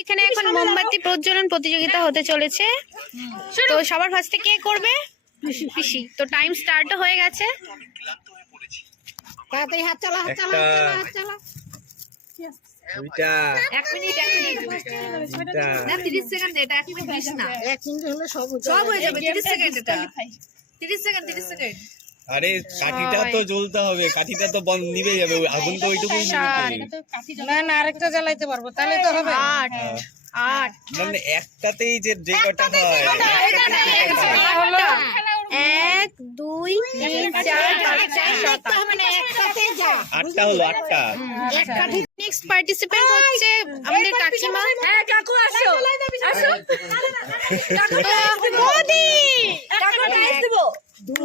এখানে এখন মোমবাতি প্রজ্বলন প্রতিযোগিতা হতে চলেছে। তো সবার ফার্স্টে কে করবে? পিসি। তো টাইম স্টার্ট হয়ে গেছে। তাড়াতাড়ি হাত চালা হাত চালা হাত চালা হাত চালা। এক মিনিট এক মিনিট। না তিরিশ সেকেন্ড এটা এক মিনিট না। এক মিনিট হলে সব সব হয়ে যাবে। তিরিশ সেকেন্ড এটা। তিরিশ সেকেন্ড তিরিশ সেকেন্ড। আরে কাঠিটা তো জ্বলতে হবে কাঠিটা তো বন্ধ নিভে যাবে ওই আগুন তো নিভে না না আরেকটা জ্বালাইতে পারব তাহলে তো হবে। আট আট মানে একটাতেই যে যে কটা হয়। এক দুই তিন চার পাঁচ ছয় সাত আট। একসাথে যা। আটটা হলো আটটা। নেক্সট পার্টিসিপেন্ট হচ্ছে আমাদের কাকিমা। হ্যাঁ কাকু আসো। আসো। তো মোদি কাকু টাইস দিব। কয়টা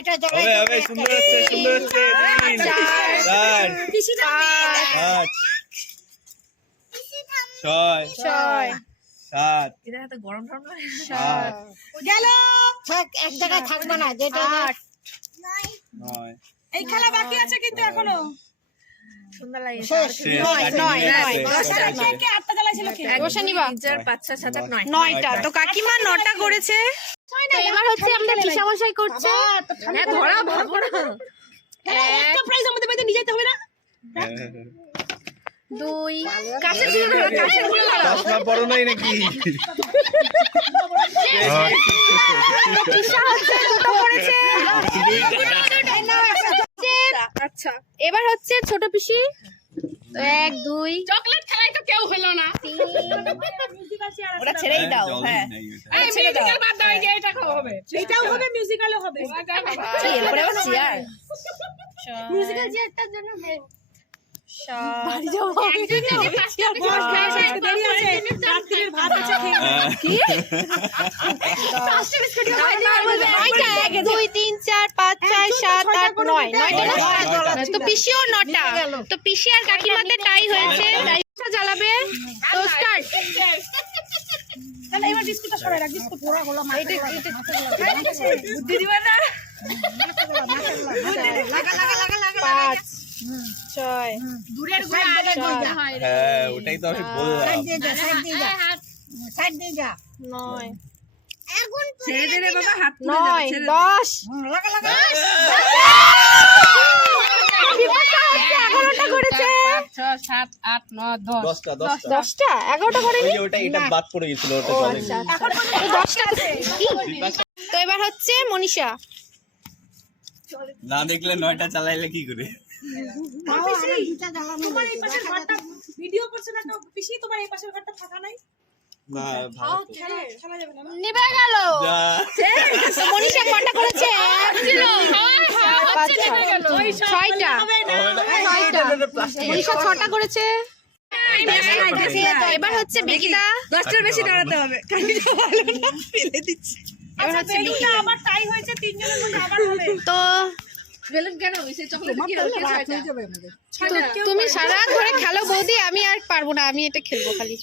হবে সুন্দর হচ্ছে সুন্দর হচ্ছে তিন, চার, পাঁচ ছয় ছয়। সাত গরম গরম গেল। এক জায়গায় থাকবে না যেটা আট। নয়। এই খেলা বাকি আছে কিন্তু এখনও। নয়টা। তো কাকিমা নটা করেছে? এবার হচ্ছে আমরা পিসামশাই করছে হ্যাঁ ধরা ভালো না প্রাইজ আমাদের বাড়িতে নিয়ে যেতে হবে না হ্যাঁ। দুই কাছেরগুলো ধরো কাছেরগুলো ধরো চশমা পরো নাই নাকি পিসা হচ্ছে দুটো করেছে আচ্ছা এবার হচ্ছে ছোট পিসি এক দুই। চকলেট খেলাই তো কেউ হলো না। ওটা ছেড়েই দাও হ্যাঁ। ছেড়ে দাও। বাদ দাও এই যে এটা হবে। এইটাও হবে মিউজিক্যালও হবে। কি এরপরে আবার চেয়ার মিউজিক্যাল চেয়ারটার জন্য দুই তিন চার পাঁচ ছয় সাত আট নয়। তো পিসিও নটা তো পিসি আর কাকিমাতে টাই হয়েছে। জ্বালাবে। তো স্টার্ট এবার বিস্কুটটা সরাই রাখ বিস্কুট পোড়া হলো এইটা এইটা বুদ্ধি দিবা না? লাগা লাগা লাগা লাগা। পাঁচ। ছয়। দূরের হয়। ওটাই আমি বললাম। সাইড দিয়ে যা নয়। ছেড়ে দে রে বাবা হাত নয় দশ। লাগা লাগা? তো এবার হচ্ছে মনীষা। না দেখলে নয়টা চালাইলে কি করে? তাও আরও দুটা জ্বালানো তোমার এই পাশের ঘরটা ভিডিও করছে না তো? পিসি তোমার এই পাশের ঘরটা ফাঁকা নাই? না ভালো তো। খেলা খেলা যাবে না নিভে গেল। মনীষা কটা করেছে এক ছিল। পাঁচ ছয়। ছয়টা। ছয়টা মনীষা ছটা করেছে। এবার হচ্ছে বিকিদা দশটার বেশি দাঁড়াতে হবে। কাহিনীটা ফেলে দিচ্ছে। আচ্ছা হচ্ছে বেলুনটা আবার তাই হয়েছে তিনজনের মধ্যে আবার হবে। তো তুমি সারা রাত ধরে খেলো বৌদি আমি আর পারব না আমি এটা খেলব খালি।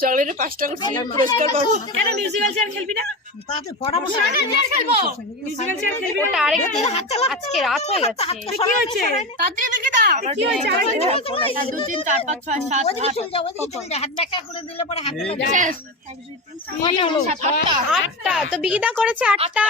চকলেটে পাঁচটা করছি পুরস্কার পাবো কেন মিউজিক্যাল চেয়ার খেলবি না? তাতে পড়াবো মিউজিক্যাল চেয়ার খেলবি ওটা আরেকদিন আজকে রাত হয়ে গেছে কি হয়েছে তাড়াতাড়ি দেখে দাও। কি হয়েছে? এক, দু তিন চার পাঁচ ছয় সাত আট চলে যা ওদিকে চলে যা হাত দেখা করে দিলে পরে হাতে লাগবে। আটটা। তো বিকিদা করেছে আটটা।